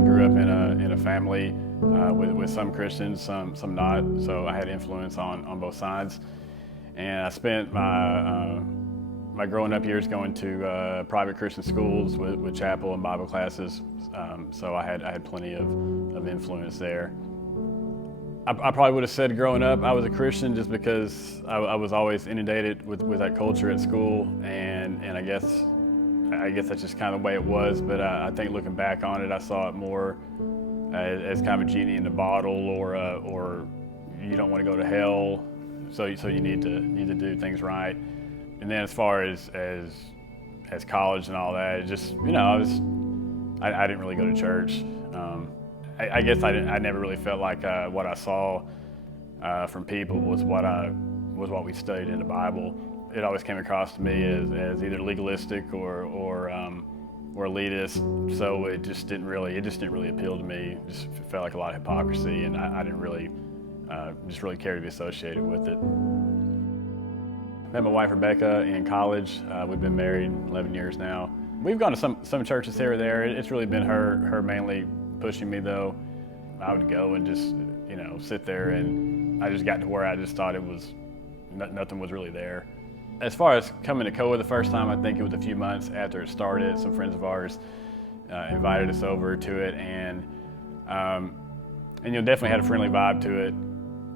I grew up in a family with some Christians, some not, so I had influence on both sides. And I spent my growing up years going to private Christian schools with chapel and Bible classes, so I had plenty of influence there. I probably would have said growing up I was a Christian just because I was always inundated with that culture at school, and I guess that's just kind of the way it was. But I think looking back on it, I saw it more as kind of a genie in the bottle, or you don't want to go to hell, so you need to do things right. And then as far as college and all that, it just, I didn't really go to church. I guess I never really felt like what I saw from people was what we studied in the Bible. It always came across to me as either legalistic or elitist. So it just didn't really appeal to me. It just felt like a lot of hypocrisy, and I didn't really care to be associated with it. Met my wife Rebecca in college. We've been married 11 years now. We've gone to some churches here or there. It's really been her mainly pushing me, though. I would go and just sit there, and I just got to where I just thought nothing was really there. As far as coming to COA the first time, I think it was a few months after it started. Some friends of ours invited us over to it, and definitely had a friendly vibe to it,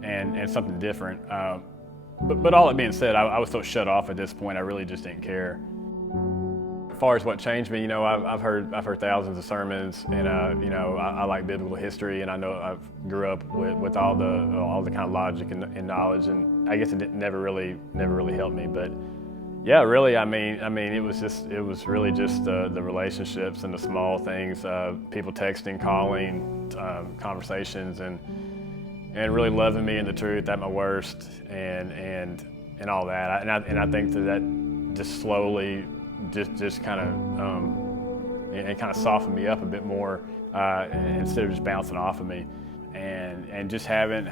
and something different. But all that being said, I was so shut off at this point, I really just didn't care. As far as what changed me, I've heard thousands of sermons, and I like biblical history, and I know I grew up with all the kind of logic and knowledge, and I guess it never really helped me. But yeah, really, I mean, it was really just the relationships and the small things, people texting, calling, conversations, and really loving me in the truth at my worst, and all that. And I think that just slowly just kind of softened me up a bit more, instead of just bouncing off of me, and just having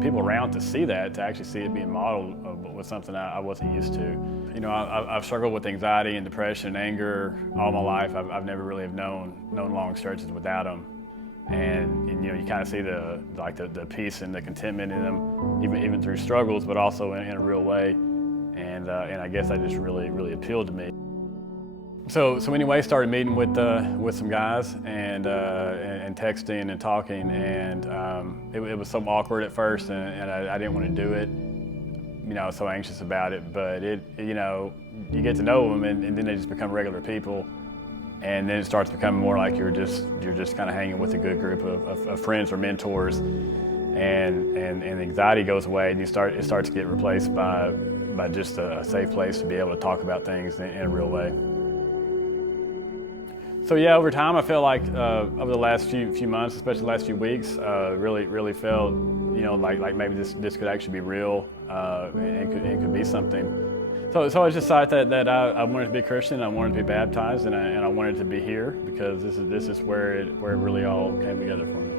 people around to see that, to actually see it being modeled, was something I wasn't used to. I've struggled with anxiety and depression and anger all my life. I've never really have known long stretches without them. And you kind of see the peace and the contentment in them, even through struggles, but also in a real way. And I guess that just really appealed to me. So anyway, started meeting with some guys and texting and talking, and it was so awkward at first, and I didn't want to do it. I was so anxious about it, but you get to know them, and then they just become regular people. And then it starts becoming more like you're just kind of hanging with a good group of friends or mentors, and anxiety goes away, and it starts to get replaced by just a safe place to be able to talk about things in a real way. So yeah, over time I felt like over the last few months, especially the last few weeks, really felt like maybe this could actually be real, and could be something. So I just decided that I wanted to be a Christian, I wanted to be baptized, and I wanted to be here because this is where it really all came together for me.